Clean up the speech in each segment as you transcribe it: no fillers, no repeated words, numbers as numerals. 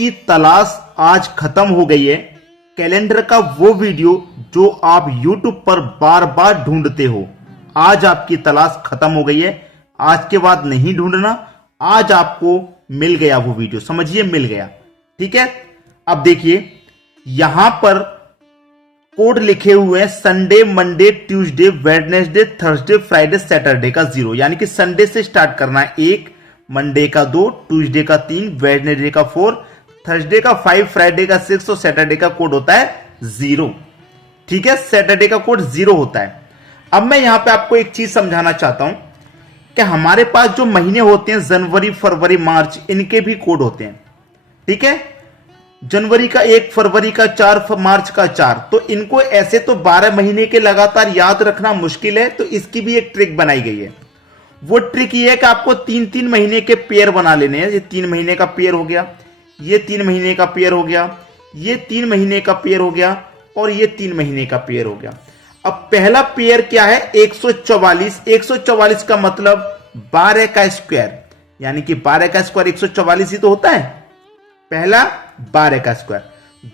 आपकी तलाश आज खत्म हो गई है। कैलेंडर का वो वीडियो जो आप YouTube पर बार बार ढूंढते हो, आज आपकी तलाश खत्म हो गई है। आज के बाद नहीं ढूंढना, आज आपको मिल गया वो वीडियो, समझिए मिल गया। ठीक है, अब देखिए यहां पर कोड लिखे हुए हैं Sunday, Monday, Tuesday, Wednesday, Thursday, Friday, Saturday का 0, यानी कि संडे से स्टार्ट करना है 1, मंडे का 2, ट्यूसडे का 3, वेडनेसडे का 4, थर्सडे का 5, फ्राइडे का 6 और सैटरडे का कोड होता है 0। ठीक है, सैटरडे का कोड 0 होता है। अब मैं यहां पे आपको एक चीज समझाना चाहता हूं कि हमारे पास जो महीने होते हैं जनवरी, फरवरी, मार्च, इनके भी कोड होते हैं। ठीक है, जनवरी का 1, फरवरी का 4, मार्च का 4, तो इनको ऐसे तो 12 महीने के लगातार याद रखना मुश्किल है, तो इसकी भी एक ट्रिक बनाई गई है। वो ट्रिक ये है कि आपको 3-3 महीने के पेयर बना लेने हैं। ये 3 महीने का पेयर हो गया, ये 3 महीने का पेयर हो गया, ये 3 महीने का पेयर हो गया और ये 3 महीने का पेयर हो गया। अब पहला पेयर क्या है? 144। 144 का मतलब 12 का स्क्वायर, यानी कि 12 का स्क्वायर 144 ही तो होता है। पहला 12 का स्क्वायर।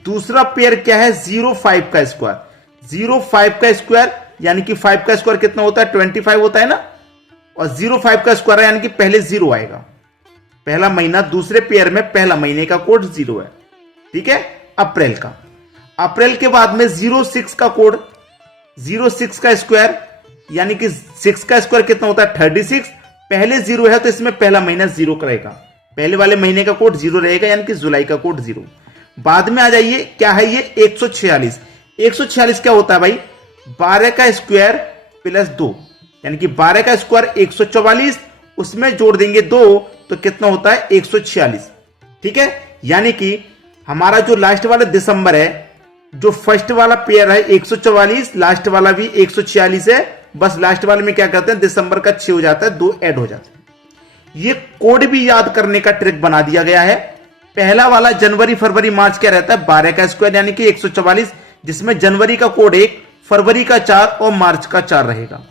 दूसरा पेयर क्या है? 05 का स्क्वायर। 05 का स्क्वायर यानी कि 5 का स्क्वायर कितना होता है? 25 होता है ना, और 05 का स्क्वायर यानी कि पहले 0 आएगा। पहला महीना, दूसरे पेयर में पहला महीने का कोड 0 है। ठीक है, अप्रैल का। अप्रैल के बाद में 06 का कोड, 06 का स्क्वायर यानी कि 6 का स्क्वायर कितना होता है? 36। पहले 0 है तो इसमें पहला महीना 0 रहेगा, पहले वाले महीने का कोड 0 रहेगा, यानी कि जुलाई का कोड 0। बाद में आ जाइए, क्या है ये? 146। 146 क्या होता है भाई? 12 का स्क्वायर प्लस 2, यानी कि 12 का स्क्वायर 144, उसमें जोड़ देंगे 2 तो कितना होता है? 146। ठीक है, यानी कि हमारा जो लास्ट वाला दिसंबर है, जो फर्स्ट वाला पेयर है 144, लास्ट वाला भी 146 है, बस लास्ट वाले में क्या करते हैं? दिसंबर का 6 हो जाता है, 2 ऐड हो जाता है। ये कोड भी याद करने का ट्रिक बना दिया गया है। पहला वाला जनवरी, फरवरी, मार्च क्या रहता है? 12 का स्क्वायर यानी कि 144, जिसमें जनवरी का कोड 1, फरवरी का 4 और मार्च का 4 रहेगा।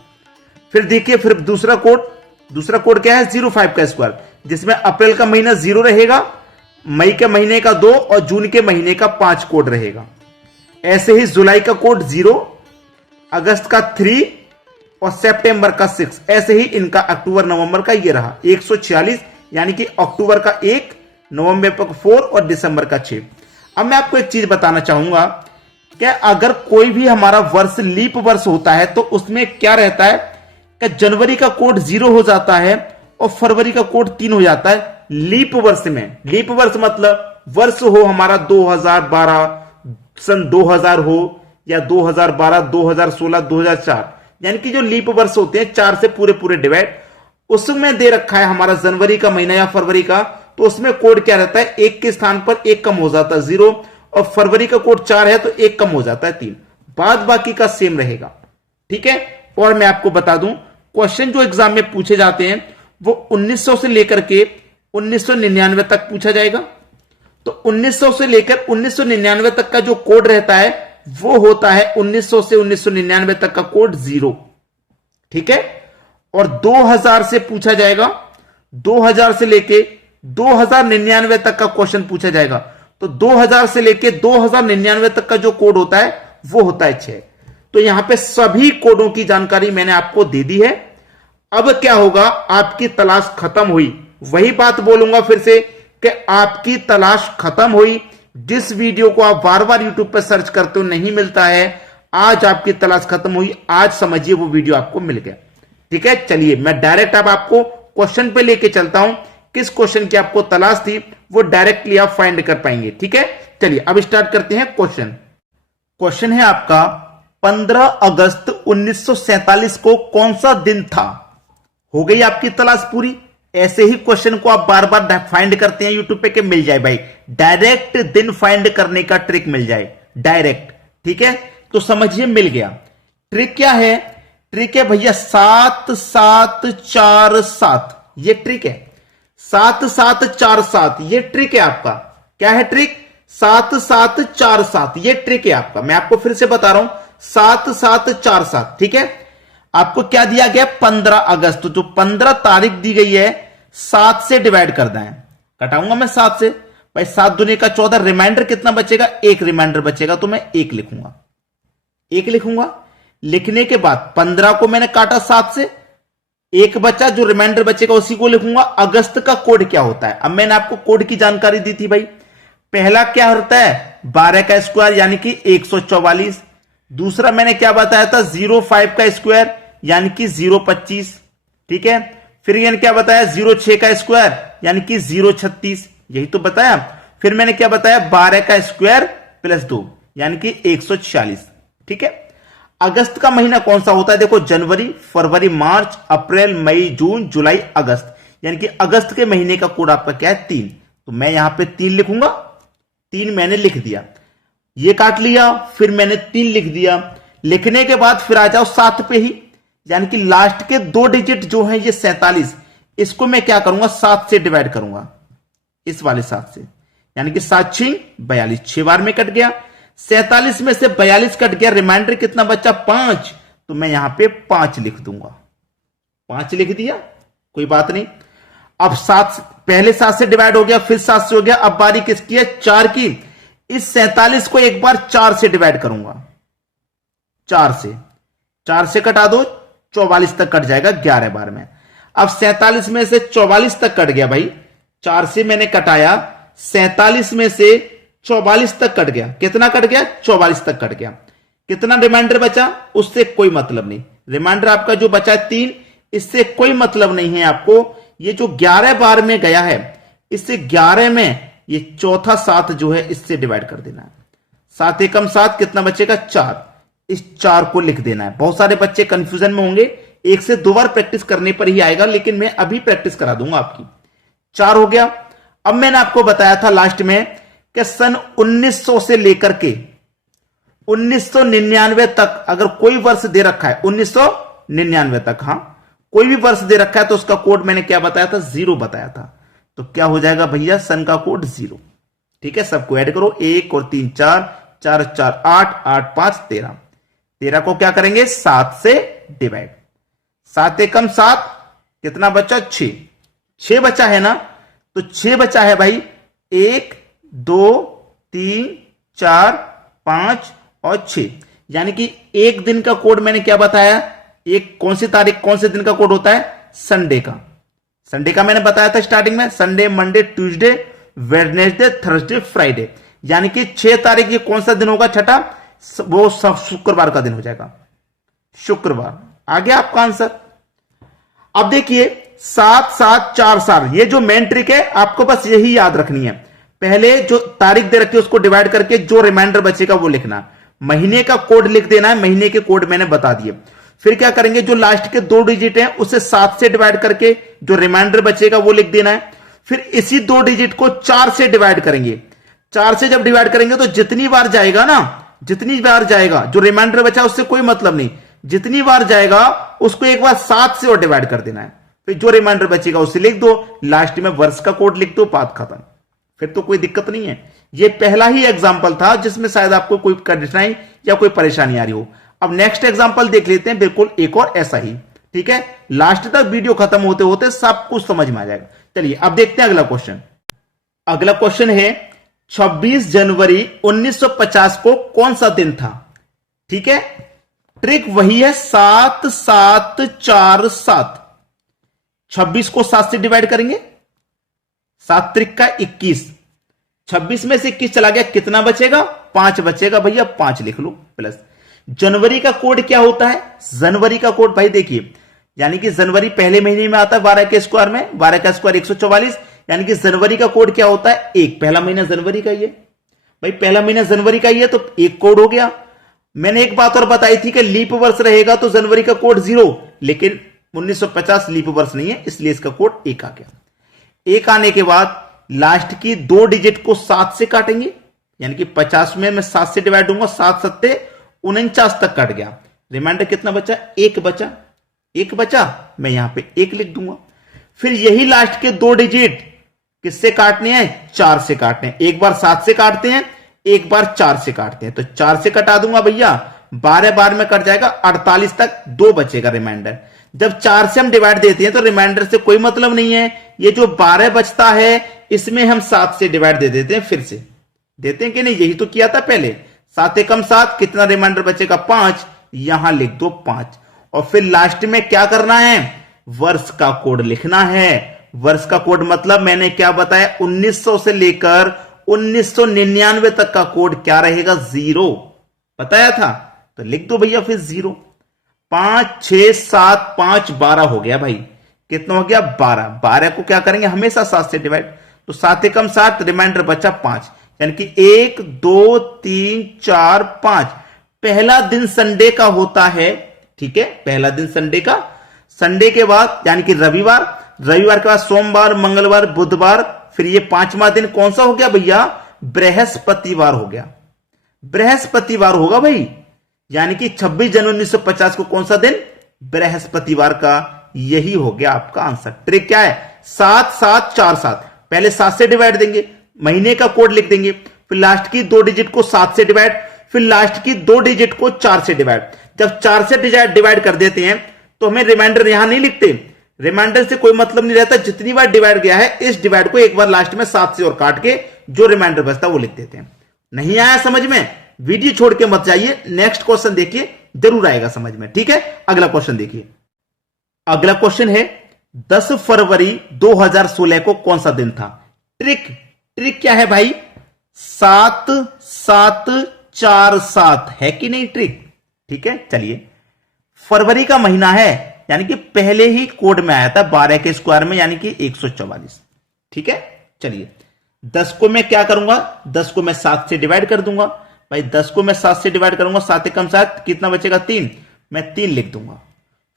फिर देखिए, फिर दूसरा कोड क्या है? 05 का स्क्वायर, जिसमें अप्रैल का महीना 0 रहेगा, मई के महीने का 2 और जून के महीने का 5 कोड रहेगा। ऐसे ही जुलाई का कोड 0, अगस्त का 3 और सितंबर का 6। ऐसे ही इनका अक्टूबर, नवंबर का ये रहा 146, यानी कि अक्टूबर का 1, नवंबर का 4 और दिसंबर का 6। अब मैं आपको एक चीज बताना चाहूंगा कि अगर कोई भी हमारा वर्ष लीप वर्ष होता है तो उसमें क्या रहता है कि जनवरी का कोड 0 हो जाता है और फरवरी का कोड 3 हो जाता है लीप वर्ष में। लीप वर्ष मतलब वर्ष हो हमारा 2012, सन 2000 हो या 2012, 2016, 2004, यानी कि जो लीप वर्ष होते हैं 4 से पूरे पूरे डिवाइड, उसमें दे रखा है हमारा जनवरी का महीना या फरवरी का, तो उसमें कोड क्या रहता है? 1 के स्थान पर 1 कम हो जाता है 0, और फरवरी का कोड 4 है तो 1 कम हो जाता है 3, बाद बाकी का सेम रहेगा। ठीक है, और मैं आपको बता दूं क्वेश्चन जो एग्जाम में पूछे जाते हैं वो 1900 से लेकर के 1999 तक पूछा जाएगा। तो 1900 से लेकर 1999 तक का जो कोड रहता है वो होता है 1900 से 1999 तक का कोड 0। ठीक है, और 2000 से पूछा जाएगा, 2000 से लेके 2099 तक का क्वेश्चन पूछा जाएगा। तो 2000 से लेके 2099 तक का जो कोड होता है वो होता है 6। तो यहां पे सभी कोडों की जानकारी मैंने आपको दे दी है। अब क्या होगा? आपकी तलाश खत्म हुई। वही बात बोलूंगा फिर से कि आपकी तलाश खत्म हुई। जिस वीडियो को आप बार बार यूट्यूब पर सर्च करते हो नहीं मिलता है, आज आपकी तलाश खत्म हुई। आज समझिए वो वीडियो आपको मिल गया। ठीक है, चलिए मैं डायरेक्ट अब आपको क्वेश्चन पे लेके चलता हूं। किस क्वेश्चन की आपको तलाश थी वो डायरेक्टली आप फाइंड कर पाएंगे। ठीक है, चलिए अब स्टार्ट करते हैं क्वेश्चन है आपका 15 अगस्त 1947 को कौन सा दिन था? हो गई आपकी तलाश पूरी। ऐसे ही क्वेश्चन को आप बार बार फाइंड करते हैं यूट्यूब पे, के मिल जाए भाई, डायरेक्ट दिन फाइंड करने का ट्रिक मिल जाए डायरेक्ट। ठीक है, तो समझिए मिल गया। ट्रिक क्या है? ट्रिक है भैया 7747, ये ट्रिक है। 7747 ये ट्रिक है आपका। क्या है ट्रिक? 7747 ये ट्रिक है आपका। मैं आपको फिर से बता रहा हूं, 7747। ठीक है, आपको क्या दिया गया? 15 अगस्त। तो जो 15 तारीख दी गई है 7 से डिवाइड करना है। घटाऊंगा मैं 7 से, भाई 7 दूनी का 14, रिमाइंडर कितना बचेगा, एक रिमाइंडर बचेगा, तो मैं एक लिखूंगा, एक लिखूंगा। लिखने के बाद 15 को मैंने काटा 7 से, एक बचा, जो रिमाइंडर बचेगा उसी को लिखूंगा। अगस्त का कोड क्या होता है, अब मैंने आपको कोड की जानकारी दी थी भाई। पहला क्या होता है, 12 का स्क्वायर यानी कि 144। दूसरा मैंने क्या बताया था, 05 का स्क्वायर यानी कि 025, ठीक है। फिर मैंने क्या बताया, 06 का स्क्वायर यानी कि 036, यही तो बताया। फिर मैंने क्या बताया, 12 का स्क्वायर प्लस 2 यानी कि 146, ठीक है। अगस्त का महीना कौन सा होता है, देखो, जनवरी, फरवरी, मार्च, अप्रैल, मई, जून, जुलाई, अगस्त, यानी कि अगस्त के महीने का कोड आपका क्या है, 3। तो मैं यहां पे 3 लिखूंगा, 3 मैंने लिख दिया, ये काट लिया, फिर मैंने 3 लिख दिया। लिखने के बाद फिर आ जाओ 7 पे ही, यानी कि लास्ट के 2 डिजिट जो है ये 47, इसको मैं क्या करूंगा, 7 से डिवाइड करूंगा, इस वाले 7 से, यानी कि 7 6 42, 6 बार में कट गया। 47 में से 42 कट गया, रिमाइंडर कितना बचा, 5, तो मैं यहां पे 5 लिख दूंगा, 5 लिख दिया, कोई बात नहीं। अब 7, पहले 7 से डिवाइड हो गया, फिर 7 से हो गया, अब बारी किसकी है, 4 की। इस 47 को एक बार 4 से डिवाइड करूंगा, 4 से कटा दो, 44 तक कट जाएगा 11 बार में। अब 47 में से 44 तक कट गया भाई, 4 से मैंने कटाया, 47 में से 44 तक कट गया, कितना कट गया, 44 तक कट गया। कितना रिमाइंडर बचा, उससे कोई मतलब नहीं, रिमाइंडर आपका जो बचा है 3, इससे कोई मतलब नहीं है आपको। ये जो 11 बार में गया है, इससे 11 में ये चौथा 7 जो है इससे डिवाइड कर देना है, 7 एकम 7, कितना बचेगा, 4, इस 4 को लिख देना है। बहुत सारे बच्चे कंफ्यूजन में होंगे, 1 से 2 बार प्रैक्टिस करने पर ही आएगा, लेकिन मैं अभी प्रैक्टिस करा दूंगा आपकी। 4 हो गया। अब मैंने आपको बताया था लास्ट में कि सन 1900 से लेकर के 1999 तक अगर कोई वर्ष दे रखा है, 1999 तक, हां, कोई भी वर्ष दे रखा है, तो उसका कोड मैंने क्या बताया था, 0 बताया था। तो क्या हो जाएगा भैया, सन का कोड 0, ठीक है। सबको ऐड करो, 1 और 3 4, 4 4 8, 8 5 13, 13 को क्या करेंगे, 7 से डिवाइड, 7 एकम 7, कितना बचा, 6, 6 बचा है ना, तो 6 बचा है भाई, 1 2 3 4 5 और 6, यानी कि एक दिन का कोड मैंने क्या बताया, एक कौन सी तारीख, कौन से दिन का कोड होता है, संडे का। संडे का मैंने बताया था स्टार्टिंग में, Sunday, Monday, Tuesday, Wednesday, Thursday, Friday, यानी कि 6 तारीख ये कौन सा दिन होगा, छठा, वो शुक्रवार का दिन हो जाएगा, शुक्रवार। आ गया आपका आंसर। अब देखिए 7 7 4 7, ये जो मेन ट्रिक है आपको बस यही याद रखनी है। पहले जो तारीख दे रखी है उसको डिवाइड करके जो रिमाइंडर बचेगा वो लिखना, महीने का कोड लिख देना है, महीने के कोड मैंने बता दिए। फिर क्या करेंगे, जो लास्ट के 2 डिजिट हैं उसे 7 से डिवाइड करके जो रिमाइंडर बचेगा वो लिख देना है। फिर इसी 2 डिजिट को 4 से डिवाइड करेंगे, 4 से जब डिवाइड करेंगे तो जितनी बार जाएगा ना, जितनी बार जाएगा, जो रिमाइंडर बचा उससे कोई मतलब नहीं, जितनी बार जाएगा उसको एक बार 7 से और डिवाइड कर देना है। फिर जो रिमाइंडर बचेगा उसे लिख दो, लास्ट में वर्ष का कोड लिख दो, बात खत्म, फिर तो कोई दिक्कत नहीं है। ये पहला ही एग्जाम्पल था जिसमें शायद आपको कोई कठिनाई या कोई परेशानी आ रही हो। अब नेक्स्ट एग्जाम्पल देख लेते हैं, बिल्कुल एक और ऐसा ही, ठीक है। लास्ट तक वीडियो खत्म होते होते सब कुछ समझ में आ जाएगा। चलिए अब देखते हैं अगला क्वेश्चन। अगला क्वेश्चन है 26 जनवरी 1950 को कौन सा दिन था, ठीक है। ट्रिक वही है, 7 7 4 7, 26 को 7 से डिवाइड करेंगे, 7 त्रिक का 21, 26 में से 21 चला गया, कितना बचेगा, 5 बचेगा भैया, 5 लिख लो प्लस। जनवरी का कोड क्या होता है, जनवरी का कोड भाई देखिए, यानी कि जनवरी पहले महीने में आता है 12 के स्क्वायर में, 12 का स्क्वायर 144, यानी कि जनवरी का कोड क्या होता है, 1। पहला महीना जनवरी का ही है भाई, पहला महीना जनवरी का ही है, तो 1 कोड हो गया। मैंने एक बात और बताई थी कि लीप वर्ष रहेगा तो जनवरी का कोड 0, लेकिन 1950 लीप वर्ष नहीं है, इसलिए इसका कोड 1 आ गया। 1 आने के बाद लास्ट की 2 डिजिट को 7 से काटेंगे, यानी कि 50 में मैं 7 से डिवाइड दूंगा, 7 7 49 तक कट गया, रिमाइंडर कितना बचा, 1 बचा, 1 बचा, मैं यहां पे 1 लिख दूंगा। फिर यही लास्ट के 2 डिजिट किससे काटने हैं, 4 से काटने हैं। एक बार 7 से काटते हैं, एक बार 4 से काटते हैं, तो 4 से कटा दूंगा भैया, 12 बार में कट जाएगा, 48 तक 2 बचेगा रिमाइंडर। जब 4 से हम डिवाइड देते हैं तो रिमाइंडर से कोई मतलब नहीं है, ये जो 12 बचता है इसमें हम 7 से डिवाइड दे देते हैं, फिर से देते हैं कि नहीं, यही तो किया था पहले। 7 एकम 7, कितना रिमाइंडर बचेगा 5, यहां लिख दो 5। और फिर लास्ट में क्या करना है, वर्ष का कोड लिखना है। वर्ष का कोड मतलब मैंने क्या बताया, 1900 से लेकर 1999 तक का कोड क्या रहेगा, 0 बताया था। तो लिख दो भैया फिर 0। 5 6 7 5 12 हो गया भाई, कितना हो गया 12। 12 को क्या करेंगे, हमेशा 7 से डिवाइड। तो 7 एकम 7, रिमाइंडर बचा 5, यानी कि 1 2 3 4 5। पहला दिन संडे का होता है, ठीक है, पहला दिन संडे का। संडे के बाद यानी कि रविवार, रविवार के बाद सोमवार, मंगलवार, बुधवार, फिर ये 5वां दिन कौन सा हो गया भैया, बृहस्पतिवार हो गया। बृहस्पतिवार होगा भाई, यानी कि 26 जनवरी 1950 को कौन सा दिन, बृहस्पतिवार का। यही हो गया आपका आंसर। ट्रिक क्या है, 7 7 4 7, पहले 7 से डिवाइड देंगे, महीने का कोड लिख देंगे, फिर लास्ट की 2 डिजिट को 7 से डिवाइड, फिर लास्ट की 2 डिजिट को 4 से डिवाइड। जब 4 से डिवाइड कर देते हैं तो हमें रिमाइंडर यहां नहीं लिखते, रिमाइंडर से कोई मतलब नहीं रहता। जितनी बार डिवाइड गया है, इस डिवाइड को एक बार लास्ट में 7 से और काट के जो रिमाइंडर बचता है वो लिख देते हैं। नहीं आया समझ में, वीडियो छोड़ के मत जाइए, नेक्स्ट क्वेश्चन देखिए, जरूर आएगा समझ में। ठीक है, अगला क्वेश्चन देखिए। अगला क्वेश्चन है 10 फरवरी 2016 को कौन सा दिन था। ट्रिक क्या है भाई, 7 7 4 7 है कि नहीं ट्रिक। ठीक है, चलिए, फरवरी का महीना है, यानी कि पहले ही कोड में आया था 12 के स्क्वायर में, यानी कि 144। ठीक है, चलिए 10 को मैं क्या करूंगा, 10 को मैं 7 से डिवाइड कर दूंगा भाई। 10 को मैं 7 से डिवाइड करूंगा, 7 एकम 7, कितना बचेगा 3, मैं 3 लिख दूंगा।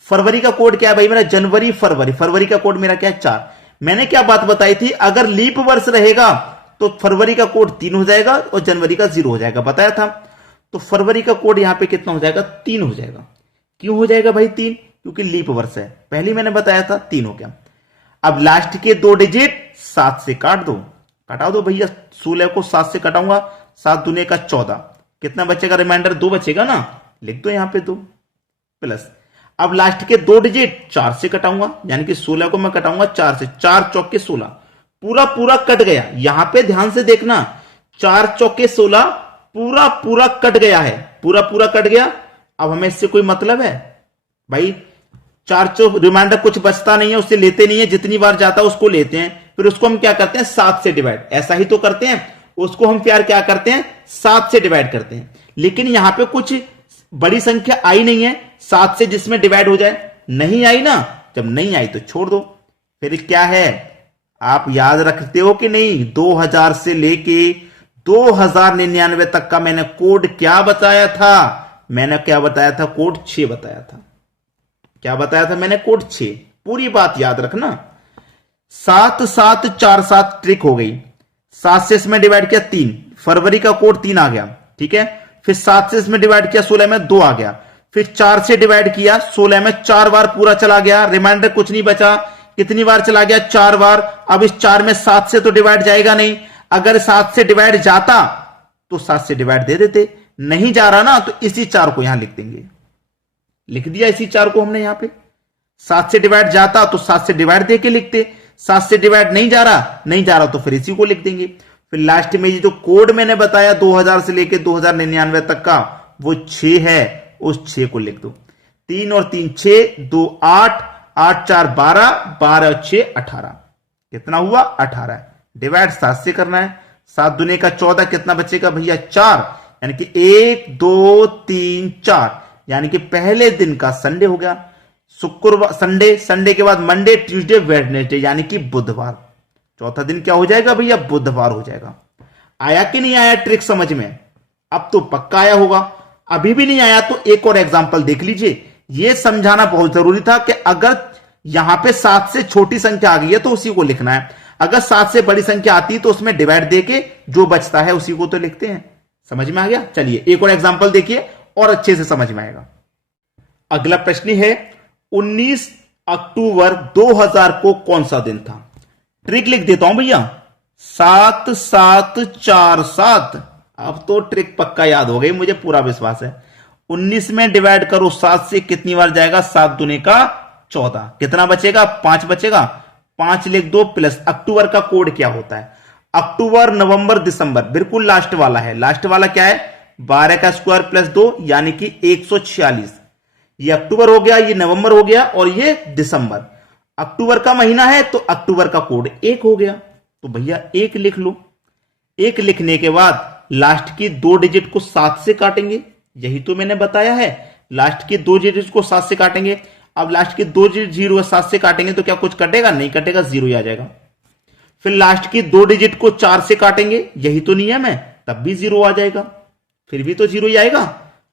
फरवरी का कोड क्या है भाई मेरा, जनवरी फरवरी, फरवरी का कोड मेरा क्या है 4। मैंने क्या बात बताई थी, अगर लीप वर्ष रहेगा तो फरवरी का कोड 3 हो जाएगा और जनवरी का 0 हो जाएगा, बताया था। तो फरवरी का कोड यहां पे कितना हो जाएगा, 3 हो जाएगा। क्यों हो जाएगा भाई 3, क्योंकि लीप वर्ष है, पहले मैंने बताया था 3 हो गया। अब लास्ट के 2 डिजिट 7 से काट दो, कटा दो भैया। 16 को 7 से कटाऊंगा, 7 दूने का 14, कितना बचेगा रिमाइंडर, 2 बचेगा ना, लिख दो यहां पे 2 प्लस। अब लास्ट के 2 डिजिट 4 से कटाऊंगा, यानी कि 16 को मैं कटाऊंगा 4 से, 4 चौके 16, पूरा पूरा कट गया। यहां पे ध्यान से देखना, 4 चौके 16 पूरा पूरा कट गया है, पूरा पूरा कट गया। अब हमें इससे कोई मतलब है भाई, 4 चौक रिमाइंडर कुछ बचता नहीं है, उससे लेते नहीं है, जितनी बार जाता है उसको लेते हैं, फिर उसको हम क्या करते हैं 7 से डिवाइड, ऐसा ही तो करते हैं। उसको हम प्यार क्या करते हैं 7 से डिवाइड करते हैं। लेकिन यहां पे कुछ बड़ी संख्या आई नहीं है 7 से जिसमें डिवाइड हो जाए, नहीं आई ना। जब नहीं आई तो छोड़ दो। फिर क्या है, आप याद रखते हो कि नहीं, 2000 से लेके 2099 तक का मैंने कोड क्या बताया था, मैंने क्या बताया था, कोड 6 बताया था। क्या बताया था मैंने, कोड 6, पूरी बात याद रखना। 7 7 4 7 ट्रिक हो गई। 7 से इसमें डिवाइड किया 3, फरवरी का कोड 3 आ गया। ठीक है, फिर 7 से इसमें डिवाइड किया 16 में 2 आ गया, फिर 4 से डिवाइड किया 16 में 4 बार पूरा चला गया, रिमाइंडर कुछ नहीं बचा। कितनी बार चला गया, 4 बार। अब इस 4 में 7 से तो डिवाइड जाएगा नहीं, अगर 7 से डिवाइड जाता तो 7 से डिवाइड दे देते, नहीं जा रहा ना, तो इसी 4 को यहां लिख देंगे। लिख दिया इसी 4 को हमने यहां पे। 7 से डिवाइड जाता तो 7 से डिवाइड दे के लिखते, 7 से डिवाइड नहीं जा रहा तो फिर इसी को लिख देंगे। फिर लास्ट में ये जो कोड मैंने बताया 2000 से लेके 2099 तक का, वो 6 है, उस 6 को लिख दो। 3 और 3 6, 2 8, 8 4 12, 12 और 6 18, कितना हुआ 18। डिवाइड 7 से करना है, 7 दूने का 14, कितना बचेगा भैया 4, यानी कि 1 2 3 4, यानी कि पहले दिन का संडे हो गया। शुक्रवार संडे, संडे के बाद मंडे ट्यूसडे वेडनेसडे, यानी कि बुधवार। चौथा दिन क्या हो जाएगा भैया, बुधवार हो जाएगा। आया कि नहीं आया ट्रिक समझ में, अब तो पक्का आया होगा। अभी भी नहीं आया तो एक और एग्जांपल देख लीजिए। यह समझाना बहुत जरूरी था कि अगर यहां पे 7 से छोटी संख्या आ गई है तो उसी को लिखना है, अगर 7 से बड़ी संख्या आती है तो उसमें डिवाइड देके जो बचता है उसी को तो लिखते हैं। समझ में आ गया। चलिए एक और एग्जांपल देखिए और अच्छे से समझ में आएगा। अगला प्रश्न है 19 अक्टूबर 2000 को कौन सा दिन था। ट्रिक लिख देता हूं भैया, 7 7 4 7। अब तो ट्रिक पक्का याद हो गई, मुझे पूरा विश्वास है। 19 में डिवाइड करो 7 से, कितनी बार जाएगा, 7 दूने का 14, कितना बचेगा 5 बचेगा। 5 लिख दो प्लस अक्टूबर का कोड क्या होता है, अक्टूबर नवंबर दिसंबर, बिल्कुल लास्ट वाला है। लास्ट वाला क्या है, 12 का स्क्वायर प्लस 2 यानी कि 146। ये अक्टूबर हो गया, ये नवंबर हो गया और ये दिसंबर। अक्टूबर का महीना है तो अक्टूबर का कोड 1 हो गया, तो भैया 1 लिख लो। 1 लिखने के बाद लास्ट की 2 डिजिट को 7 से काटेंगे, यही तो मैंने बताया है, लास्ट की 2 डिजिट को 7 से काटेंगे। अब लास्ट की 2 डिजिट 0 है, 7 से काटेंगे तो क्या कुछ कटेगा, नहीं कटेगा, 0 ही आ जाएगा। फिर लास्ट की 2 डिजिट को 4 से काटेंगे, यही तो नियम है, तब भी 0 आ जाएगा, फिर भी तो 0 ही आएगा,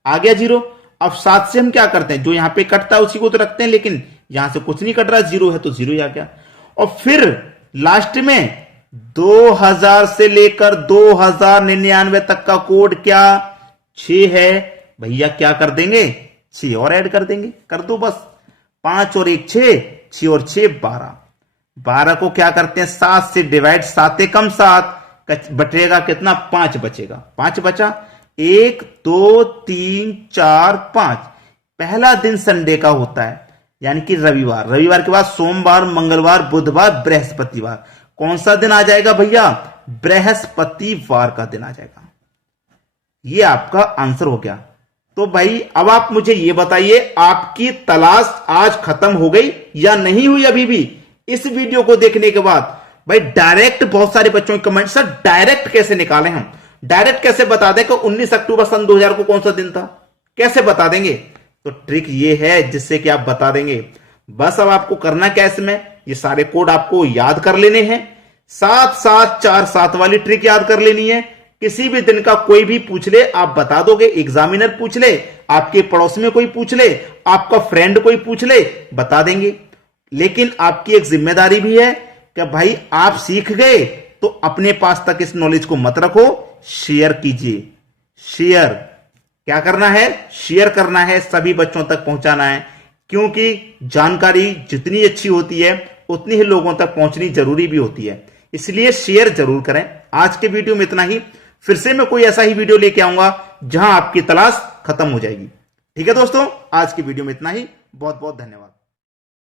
आ गया 0। अब 7 से हम क्या करते हैं, जो यहां पे कटता है उसी को तो रखते हैं, लेकिन यहां से कुछ नहीं कट रहा, 0 है तो 0 ही आ गया। और फिर लास्ट में 2000 से लेकर 2099 तक का कोड क्या, 6 है, भैया क्या कर देंगे, 6 और ऐड कर देंगे, कर दो बस, 5 और 1 6, 6 और 6 12। 12 को क्या करते हैं 7 से डिवाइड, 7 कम 7, बचेगा कितना, 5 बचेगा, 5 बचा, 1 2 3 4 5। पहला दिन संडे का होता है यानी कि रविवार, रविवार के बाद सोमवार, मंगलवार, बुधवार, बृहस्पतिवार। कौन सा दिन आ जाएगा भैया, बृहस्पतिवार का दिन आ जाएगा। ये आपका आंसर हो गया। तो भाई अब आप मुझे ये बताइए, आपकी तलाश आज खत्म हो गई या नहीं हुई अभी भी? इस वीडियो को देखने के बाद भाई डायरेक्ट बहुत सारे बच्चों के कमेंट, सर डायरेक्ट कैसे निकालें हम, डायरेक्ट कैसे बता दें कि 19 अक्टूबर सन 2000 को कौन सा दिन था, कैसे बता देंगे? तो ट्रिक ये है जिससे कि आप बता देंगे। बस अब आपको करना क्या, इसमें ये सारे कोड आपको याद कर लेने हैं, 7 7 4 7 वाली ट्रिक याद कर लेनी है। किसी भी दिन का कोई भी पूछ ले आप बता दोगे, एग्जामिनर पूछ ले, आपके पड़ोस में कोई पूछ ले, आपका फ्रेंड कोई पूछ ले, बता देंगे। लेकिन आपकी एक जिम्मेदारी भी है कि भाई आप सीख गए तो अपने पास तक इस नॉलेज को मत रखो, शेयर कीजिए। शेयर क्या करना है, शेयर करना है, सभी बच्चों तक पहुंचाना है, क्योंकि जानकारी जितनी अच्छी होती है उतनी ही लोगों तक पहुंचनी जरूरी भी होती है, इसलिए शेयर जरूर करें। आज के वीडियो में इतना ही, फिर से मैं कोई ऐसा ही वीडियो लेके आऊंगा जहां आपकी तलाश खत्म हो जाएगी। ठीक है दोस्तों, आज की वीडियो में इतना ही, बहुत बहुत धन्यवाद।